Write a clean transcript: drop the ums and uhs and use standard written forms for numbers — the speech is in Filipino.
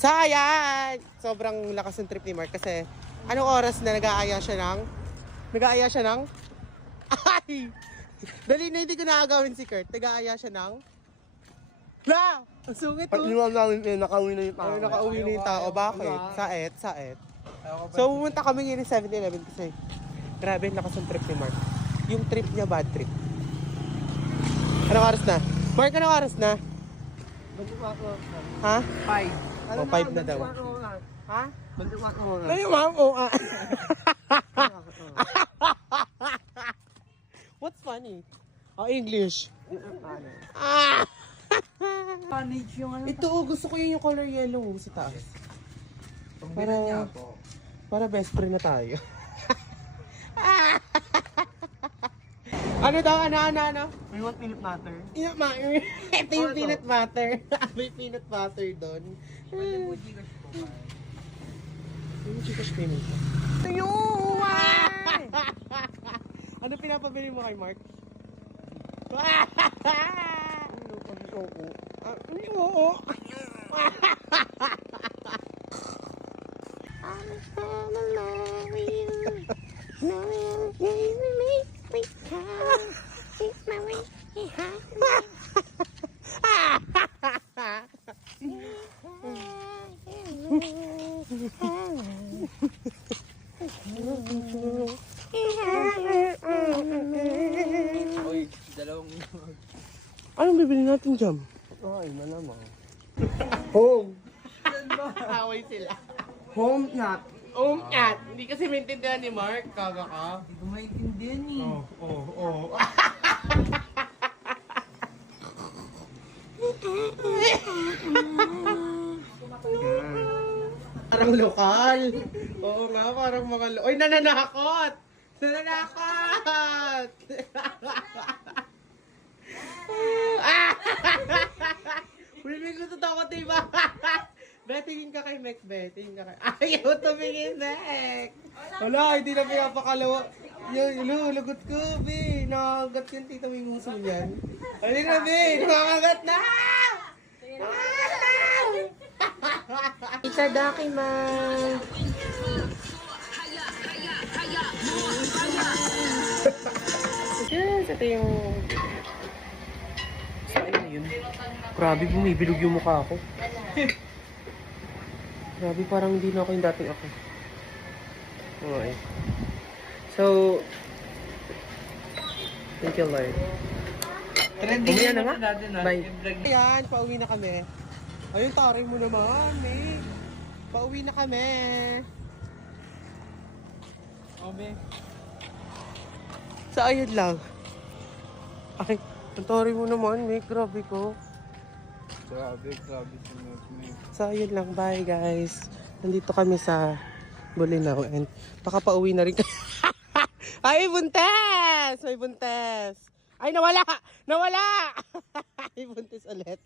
Sayang! Sobrang lakas ng trip ni Mark kasi anong oras na nag-aaya siya ng... Ay! Dali na hindi ko nakagawin si Kurt. Nag-aaya siya ng... La! Ang sungit Pag to. iwan namin nakauwi na yung tao. Ay, nakauwi na yung tao. Bakit? Saet. So, pumunta kami ngayon ng 7-Eleven kasi grabe ang lakas ng trip ni Mark. Yung trip niya, bad trip. Anong oras na? Mark, anong oras na? Ha? 5. O, 5 na daw. Ha? Bantuan ko muna. Ay, ma'am, oh, What's funny? Oh, English. Ah! Manage yung ano. Ito, gusto ko yung color yellow sa taas. Para best friend na tayo. Ano daw? Ano? May what peanut butter? Ito yung peanut butter. May peanut butter doon. Pwede po Gcash po. Yung Gcash payment. Ano pinapabili mo kay Mark? Oo. Oy, dalawang Anong bibili natin dyan? ay, malamang. Home. Away sila. Home yacht. At hindi kasi maintindihan ni Mark. Kaga ka. Hindi ko maintindihan eh. Oo. Parang lokal. Oo nga, parang mga Oy, nananakot! Nananakot! Ulimin ko tatakot, diba? Betingin ka kay Mek, betingin ka kay... Ayaw tumingin, Mek! Wala, hindi na pinapakalawa. Yung lulugot ko, be. Nakagat yung tita mo yung uso niyan. Alin na, be! Nakakagat na! Itadakimasu! Yes, ito yung... Saan na yun? Grabe, bumibilog yung mukha ko. Grabe, parang hindi na ako yung dating ako. Okay. So, thank you, Lord. Umiyan na nga. Bye. Ayan, pauwi na kami. Ayun, taray mo naman, eh. Pauwi na kami. Obe. So, ayun lang. Ay, ang taray mo naman, eh. Grabe ko. Grabe si Mek. So, ayun lang. Bye, guys. Nandito kami sa Bolinao and baka pauwi na rin kami. Ay, buntes! May buntes! Ay, nawala! Ay, buntes ulit.